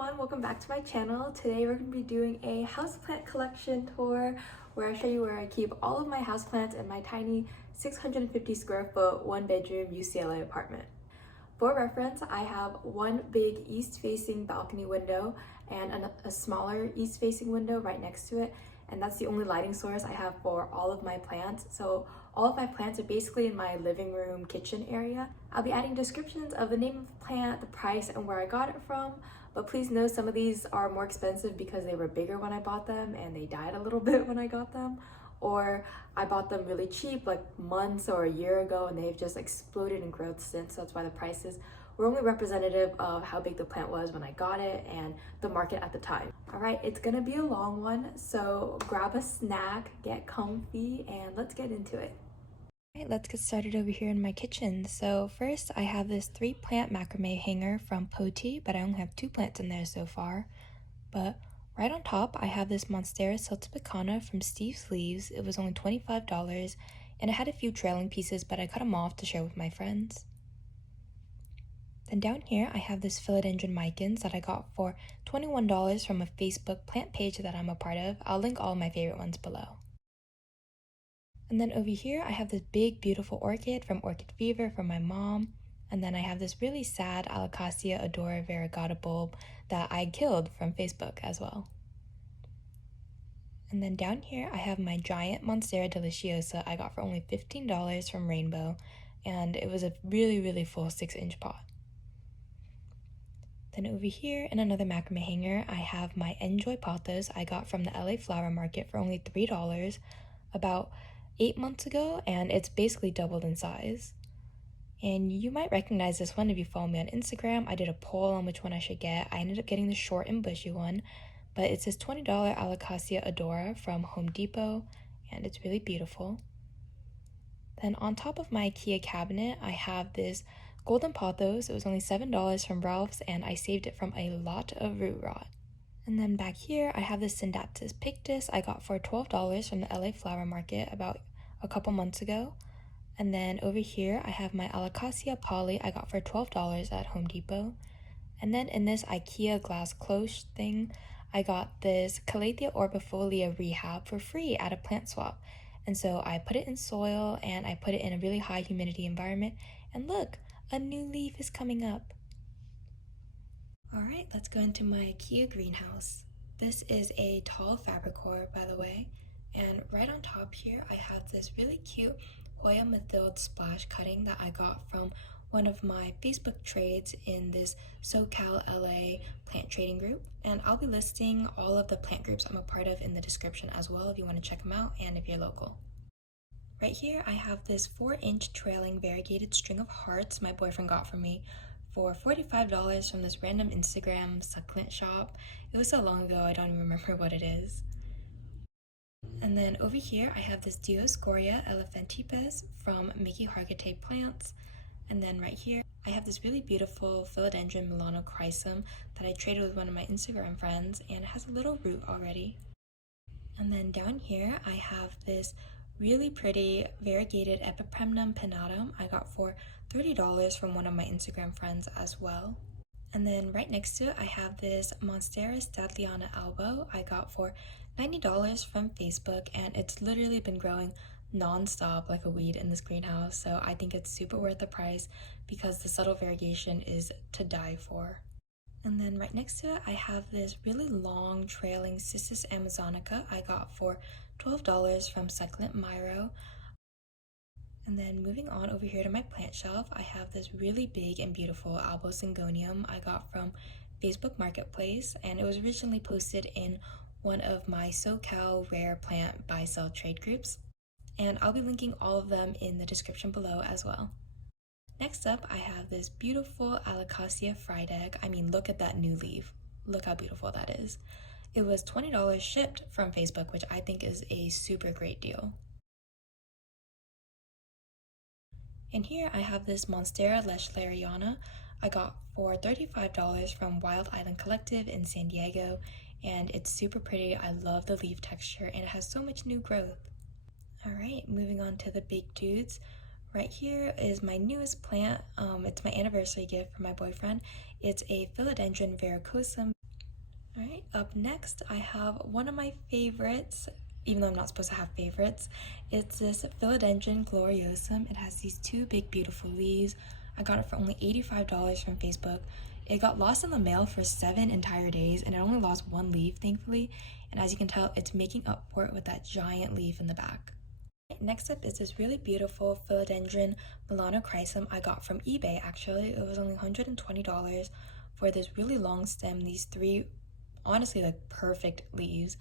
everyone, welcome back to my channel. Today we're going to be doing a houseplant collection tour where I show you where I keep all of my houseplants in my tiny 650 square foot, one bedroom UCLA apartment. For reference, I have one big east-facing balcony window and a smaller east-facing window right next to it, and that's the only lighting source I have for all of my plants. So all of my plants are basically in my living room kitchen area. I'll be adding descriptions of the name of the plant, the price, and where I got it from, but please know some of these are more expensive because they were bigger when I bought them and they died a little bit when I got them, or I bought them really cheap like months or a year ago and they've just exploded in growth since. So that's why the prices were only representative of how big the plant was when I got it and the market at the time. All right, it's gonna be a long one, so grab a snack, get comfy, and let's get into it. All right, let's get started over here in my kitchen. So first I have this 3-plant macrame hanger from Poti, but I only have 2 plants in there so far. But right on top, I have this Monstera Celtibicana from Steve's Leaves. It was only $25, and it had a few trailing pieces, but I cut them off to share with my friends. Then down here, I have this philodendron micans that I got for $21 from a Facebook plant page that I'm a part of. I'll link all of my favorite ones below. And then over here, I have this big, beautiful orchid from Orchid Fever from my mom. And then I have this really sad Alocasia odora variegata bulb that I killed from Facebook as well. And then down here, I have my giant Monstera Deliciosa I got for only $15 from Rainbow, and it was a really full 6-inch pot. Then over here, in another macrame hanger, I have my Enjoy pothos I got from the LA Flower Market for only $3 about 8 months ago, and it's basically doubled in size. And you might recognize this one if you follow me on Instagram. I did a poll on which one I should get. I ended up getting the short and bushy one, but it's this $20 Alocasia odora from Home Depot, and it's really beautiful. Then on top of my IKEA cabinet, I have this golden pothos. It was only $7 from Ralph's, and I saved it from a lot of root rot. And then back here, I have this Syndaptis pictus I got for $12 from the LA Flower Market about a couple months ago. And then over here, I have my Alocasia poly I got for $12 at Home Depot. And then in this IKEA glass cloche thing, I got this Calathea orbifolia rehab for free at a plant swap. And so I put it in soil and I put it in a really high humidity environment. And look, a new leaf is coming up. All right, let's go into my IKEA greenhouse. This is a tall fabricor, by the way. And right on top here, I have this really cute Hoya Mathilde splash cutting that I got from one of my Facebook trades in this SoCal LA plant trading group. And I'll be listing all of the plant groups I'm a part of in the description as well if you want to check them out and if you're local. Right here, I have this 4-inch trailing variegated string of hearts my boyfriend got for me for $45 from this random Instagram succulent shop. It was so long ago, I don't even remember what it is. And then over here, I have this Dioscorea elephantipes from Mickey Hargitay Plants. And then right here, I have this really beautiful philodendron melanochrysum that I traded with one of my Instagram friends, and it has a little root already. And then down here, I have this really pretty variegated Epipremnum pinnatum I got for $30 from one of my Instagram friends as well. And then right next to it, I have this Monstera statliana albo I got for $90 from Facebook, and it's literally been growing non-stop like a weed in this greenhouse, so I think it's super worth the price because the subtle variegation is to die for. And then right next to it, I have this really long trailing Cissus amazonica I got for $12 from Succulent Miro. And then moving on over here to my plant shelf, I have this really big and beautiful Albo Syngonium I got from Facebook Marketplace, and it was originally posted in one of my SoCal rare plant buy-sell trade groups, and I'll be linking all of them in the description below as well. Next up, I have this beautiful Alocasia fried egg. I mean, look at that new leaf. Look how beautiful that is. It was $20 shipped from Facebook, which I think is a super great deal. And here I have this Monstera leschleriana I got for $35 from Wild Island Collective in San Diego, and it's super pretty. I love the leaf texture and it has so much new growth. All right, moving on to the big dudes. Right here is my newest plant. It's my anniversary gift from my boyfriend. It's a philodendron verrucosum, Alright, up next I have one of my favorites, even though I'm not supposed to have favorites. It's this Philodendron gloriosum. It has these two big beautiful leaves. I got it for only $85 from Facebook. It got lost in the mail for 7 entire days and it only lost one leaf, thankfully. And as you can tell, it's making up for it with that giant leaf in the back. Next up is this really beautiful Philodendron melanochrysum I got from eBay. Actually, it was only $120 for this really long stem, these three honestly like perfect leaves.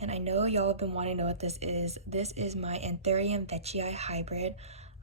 And I know y'all have been wanting to know what this is. This is my Anthurium veitchii hybrid.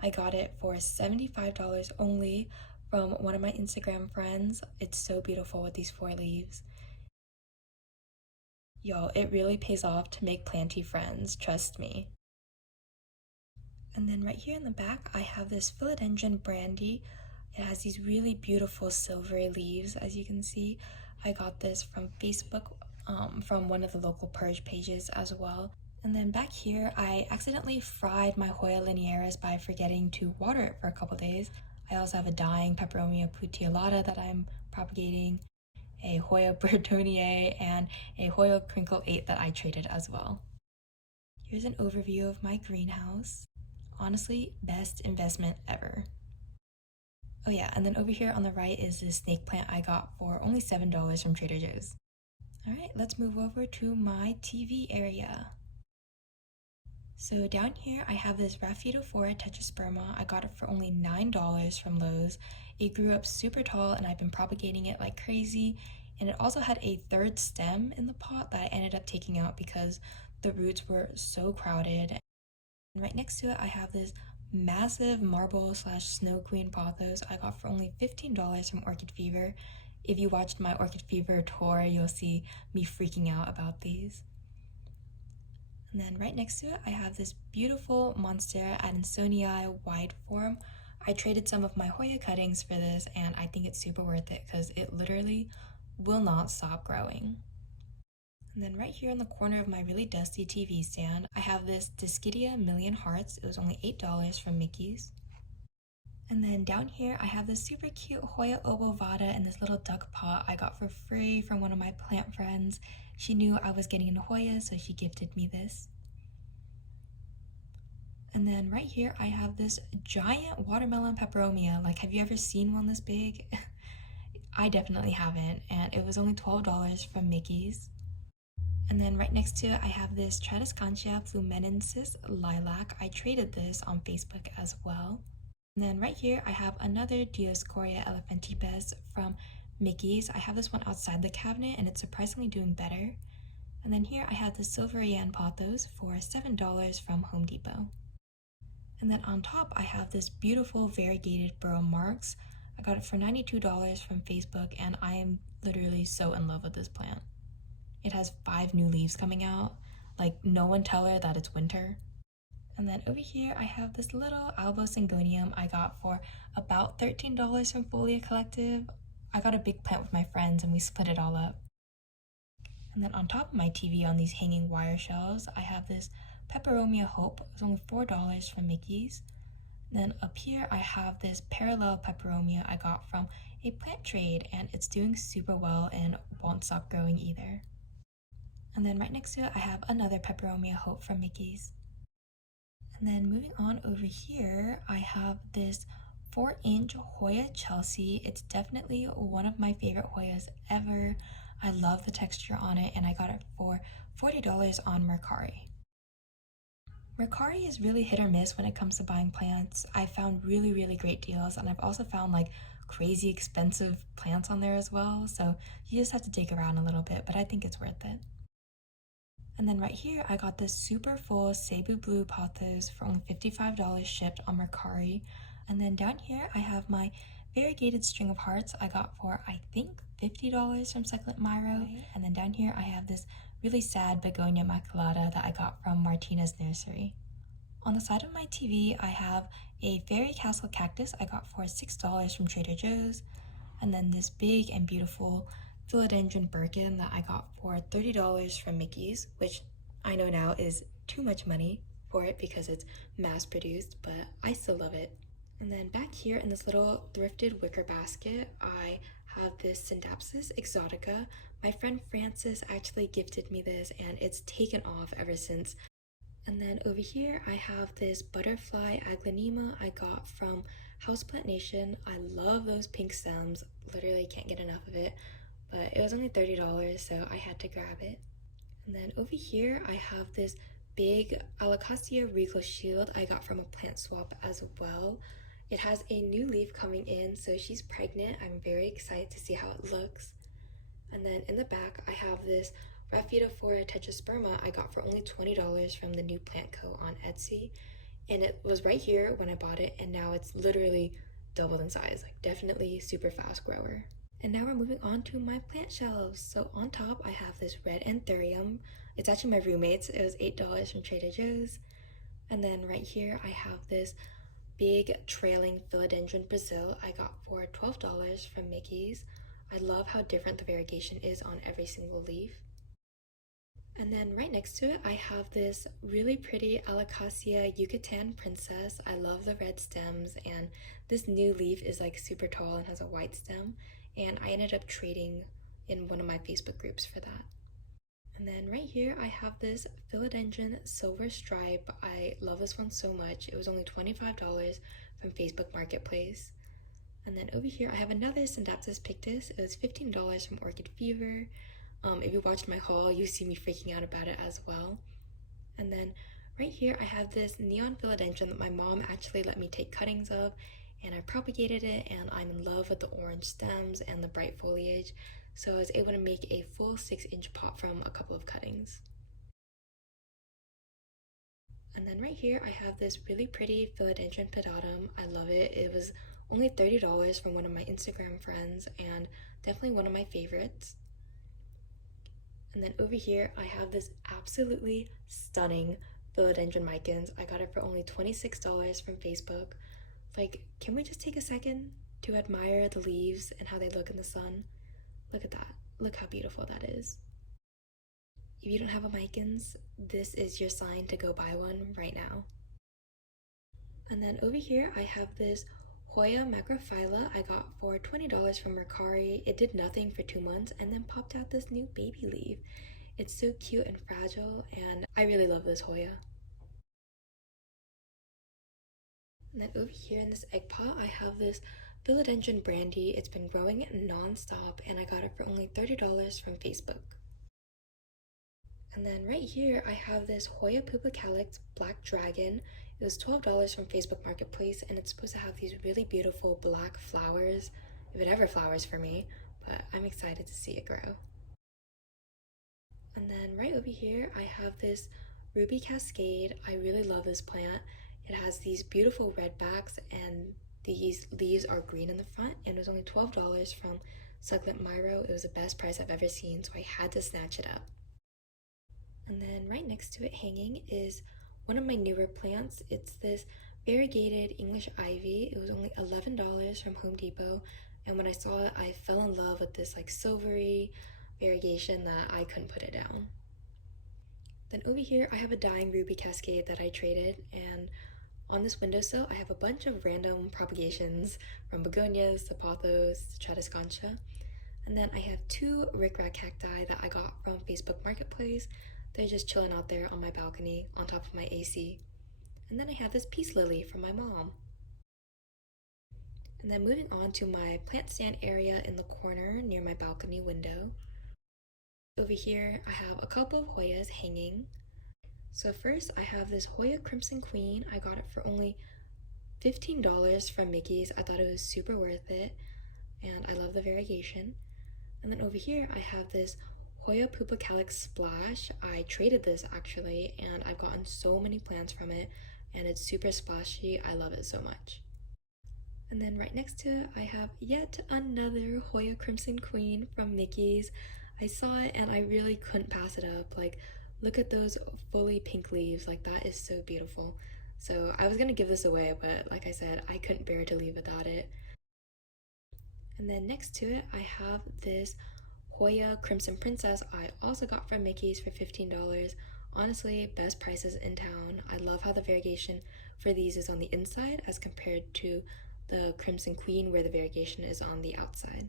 I got it for $75 only from one of my Instagram friends. It's so beautiful with these 4 leaves. Y'all, it really pays off to make planty friends, trust me. And then right here in the back, I have this Philodendron brandy. It has these really beautiful silvery leaves, as you can see. I got this from Facebook, from one of the local purge pages as well. And then back here, I accidentally fried my Hoya linearis by forgetting to water it for a couple days. I also have a dying Peperomia puteolata that I'm propagating, a Hoya Bertonier, and a Hoya Crinkle 8 that I traded as well. Here's an overview of my greenhouse. Honestly, best investment ever. Oh yeah, and then over here on the right is this snake plant I got for only $7 from Trader Joe's. Alright, let's move over to my TV area. So down here I have this Rhaphidophora tetrasperma. I got it for only $9 from Lowe's. It grew up super tall and I've been propagating it like crazy. And it also had a third stem in the pot that I ended up taking out because the roots were so crowded. And right next to it I have this massive marble / snow queen pothos I got for only $15 from Orchid Fever. If you watched my Orchid Fever tour, you'll see me freaking out about these. And then right next to it I have this beautiful Monstera adansonii wide form. I traded some of my Hoya cuttings for this and I think it's super worth it because it literally will not stop growing. And then right here in the corner of my really dusty TV stand, I have this Discidia Million Hearts. It was only $8 from Mickey's. And then down here, I have this super cute Hoya obovata in this little duck pot I got for free from one of my plant friends. She knew I was getting into Hoya, so she gifted me this. And then right here, I have this giant watermelon peperomia. Like, have you ever seen one this big? I definitely haven't, and it was only $12 from Mickey's. And then right next to it, I have this Tradescantia fluminensis lilac. I traded this on Facebook as well. And then right here, I have another Dioscorea elephantipes from Mickey's. I have this one outside the cabinet and it's surprisingly doing better. And then here I have the Silver Yan pothos for $7 from Home Depot. And then on top, I have this beautiful variegated burrow marks. I got it for $92 from Facebook and I am literally so in love with this plant. It has 5 new leaves coming out. Like, no one tell her that it's winter. And then over here, I have this little Albo Syngonium I got for about $13 from Folia Collective. I got a big plant with my friends and we split it all up. And then on top of my TV on these hanging wire shelves, I have this Peperomia Hope. It was only $4 from Mickey's. Then up here, I have this Parallel Peperomia I got from a plant trade and it's doing super well and won't stop growing either. And then right next to it, I have another Peperomia Hope from Mickey's. And then moving on over here, I have this 4-inch Hoya Chelsea. It's definitely one of my favorite Hoyas ever. I love the texture on it and I got it for $40 on Mercari. Mercari is really hit or miss when it comes to buying plants. I found really great deals and I've also found like crazy expensive plants on there as well. So you just have to dig around a little bit, but I think it's worth it. And then right here, I got this super full Cebu Blue pothos for only $55 shipped on Mercari. And then down here, I have my variegated string of hearts I got for, I think, $50 from Succulent Miro. And then down here, I have this really sad Begonia maculata that I got from Martina's Nursery. On the side of my TV, I have a Fairy Castle cactus I got for $6 from Trader Joe's. And then this big and beautiful Philodendron Birkin that I got for $30 from Mickey's, which I know now is too much money for it because it's mass produced, but I still love it. And then back here in this little thrifted wicker basket, I have this Syndapsis exotica. My friend Frances actually gifted me this and it's taken off ever since. And then over here I have this butterfly aglaonema I got from Houseplant Nation. I love those pink stems, literally can't get enough of it, but it was only $30 so I had to grab it. And then over here I have this big Alocasia Regal shield I got from a plant swap as well. It has a new leaf coming in, so she's pregnant. I'm very excited to see how it looks. And then in the back I have this Rhaphidophora tetrasperma I got for only $20 from the New Plant Co. on Etsy. And it was right here when I bought it, and now it's literally doubled in size, like definitely super fast grower. And now we're moving on to my plant shelves. So on top I have this red anthurium. It's actually my roommate's. It was $8 from Trader Joe's. And then right here I have this big trailing philodendron Brazil I got for $12 from Mickey's. I love how different the variegation is on every single leaf. And then right next to it I have this really pretty Alocasia Yucatan Princess. I love the red stems, and this new leaf is like super tall and has a white stem, and I ended up trading in one of my Facebook groups for that. And then right here I have this philodendron silver stripe. I love this one so much. It was only $25 from Facebook Marketplace. And then over here I have another Syndapsis pictus. It was $15 from Orchid Fever. If you watched my haul, you see me freaking out about it as well. And then right here I have this neon philodendron that my mom actually let me take cuttings of, and I propagated it, and I'm in love with the orange stems and the bright foliage, so I was able to make a full 6-inch pot from a couple of cuttings. And then right here I have this really pretty philodendron pedatum. I love it. It was only $30 from one of my Instagram friends, and definitely one of my favorites. And then over here I have this absolutely stunning philodendron micans. I got it for only $26 from Facebook. Like, can we just take a second to admire the leaves and how they look in the sun? Look at that. Look how beautiful that is. If you don't have a micans, this is your sign to go buy one right now. And then over here I have this Hoya macrophylla I got for $20 from Mercari. It did nothing for 2 months and then popped out this new baby leaf. It's so cute and fragile, and I really love this Hoya. And then over here in this egg pot I have this philodendron brandy. It's been growing non-stop, and I got it for only $30 from Facebook. And then right here I have this Hoya pupacalix black dragon. It was $12 from Facebook Marketplace, and it's supposed to have these really beautiful black flowers, if it ever flowers for me, but I'm excited to see it grow. And then right over here I have this Ruby Cascade. I really love this plant. It has these beautiful red backs, and these leaves are green in the front, and it was only $12 from Succulent Myro. It was the best price I've ever seen, so I had to snatch it up. And then right next to it hanging is one of my newer plants. It's this variegated English ivy. It was only $11 from Home Depot, and when I saw it I fell in love with this like silvery variegation that I couldn't put it down. Then over here I have a dying Ruby Cascade that I traded, and on this windowsill I have a bunch of random propagations from begonias to pothos to tradescantia. And then I have 2 rickrack cacti that I got from Facebook Marketplace. They're just chilling out there on my balcony on top of my AC. And then I have this peace lily from my mom. And then moving on to my plant stand area in the corner near my balcony window. Over here I have a couple of Hoyas hanging. So first I have this Hoya Crimson Queen. I got it for only $15 from Mickey's. I thought it was super worth it, and I love the variegation. And then over here I have this Hoya pupacalix Splash. I traded this actually, and I've gotten so many plants from it, and it's super splashy. I love it so much. And then right next to it I have yet another Hoya Crimson Queen from Mickey's. I saw it and I really couldn't pass it up. Like, look at those fully pink leaves. Like, that is so beautiful. So I was gonna give this away, but like I said, I couldn't bear to leave without it. And then next to it I have this Hoya Crimson Princess I also got from Mickey's for $15. Honestly, best prices in town. I love how the variegation for these is on the inside as compared to the Crimson Queen, where the variegation is on the outside.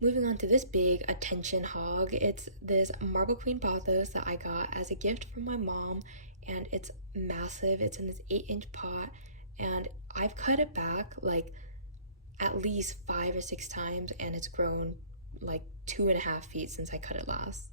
Moving on to this big attention hog, it's this Marble Queen pothos that I got as a gift from my mom, and it's massive. It's in this 8-inch pot, and I've cut it back like at least 5 or 6 times, and it's grown like 2.5 feet since I cut it last.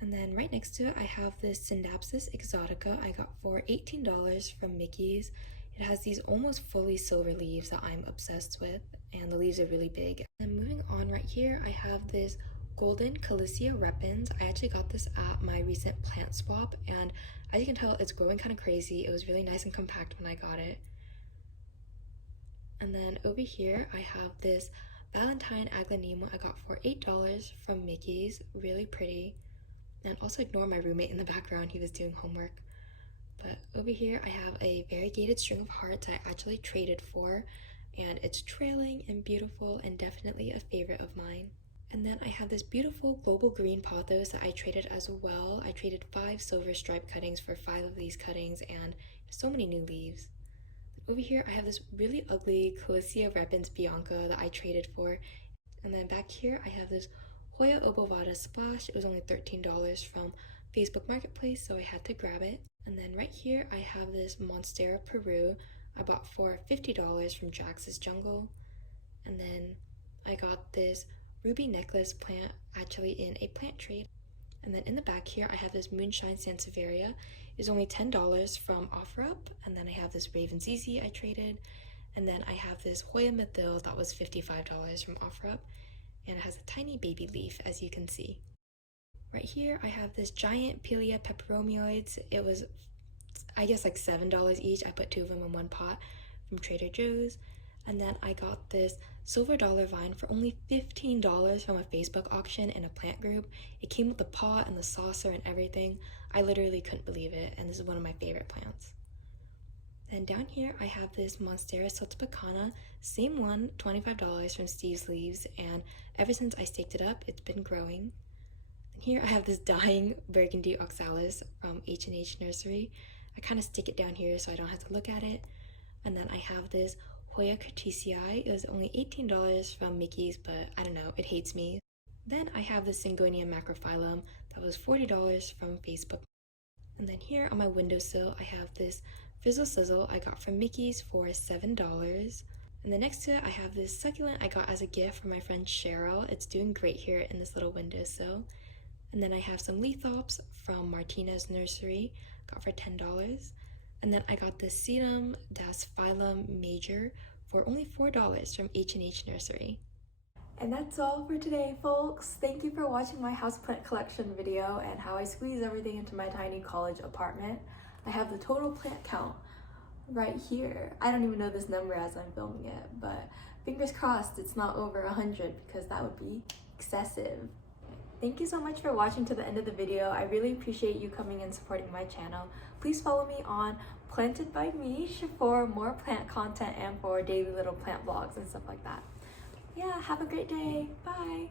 And then right next to it, I have this Synapsis Exotica I got for $18 from Mickey's. It has these almost fully silver leaves that I'm obsessed with, and the leaves are really big. And moving on right here, I have this Golden Calicia Repens. I actually got this at my recent plant swap, and as you can tell, it's growing kind of crazy. It was really nice and compact when I got it. And then over here, I have this Valentine Aglaonema I got for $8 from Mickey's. Really pretty. And also ignore my roommate in the background, he was doing homework. But over here I have a variegated string of hearts I actually traded for, and it's trailing and beautiful and definitely a favorite of mine. And then I have this beautiful global green pothos that I traded as well. I traded 5 silver stripe cuttings for 5 of these cuttings, and so many new leaves. Over here I have this really ugly Calicia Repens Bianca that I traded for. And then back here I have this Hoya Obovata Splash. It was only $13 from Facebook Marketplace, so I had to grab it. And then right here I have this Monstera Peru I bought for $50 from Jax's Jungle. And then I got this ruby necklace plant actually in a plant trade. And then in the back here I have this Moonshine Sansevieria. It was only $10 from OfferUp. And then I have this Raven ZZ I traded. And then I have this Hoya Mythil that was $55 from OfferUp. And it has a tiny baby leaf, as you can see. Right here I have this giant Pelia peperomioids. It was, I guess, like $7 each. I put 2 of them in one pot from Trader Joe's. And then I got this silver dollar vine for only $15 from a Facebook auction in a plant group. It came with the pot and the saucer and everything. I literally couldn't believe it, and this is one of my favorite plants. And down here I have this Monstera Sotapacana, same one, $25 from Steve's Leaves, and ever since I staked it up, it's been growing. And here I have this dying Burgundy Oxalis from H&H Nursery. I kind of stick it down here so I don't have to look at it. And then I have this Hoya Curtisii. It was only $18 from Mickey's, but I don't know, it hates me. Then I have this Syngonium macrophyllum that was $40 from Facebook. And then here on my windowsill I have this Frizzle Sizzle I got from Mickey's for $7. And then next to it I have this succulent I got as a gift from my friend Cheryl. It's doing great here in this little windowsill. And then I have some Lethops from Martinez Nursery, got for $10. And then I got this Sedum das Phylum Major for only $4 from H&H Nursery. And that's all for today, folks. Thank you for watching my houseplant collection video and how I squeeze everything into my tiny college apartment. I have the total plant count right here. I don't even know this number as I'm filming it, but fingers crossed it's not over 100 because that would be excessive. Thank you so much for watching to the end of the video. I really appreciate you coming and supporting my channel. Please follow me on Planted by Mish for more plant content and for daily little plant vlogs and stuff like that. Yeah, have a great day. Bye.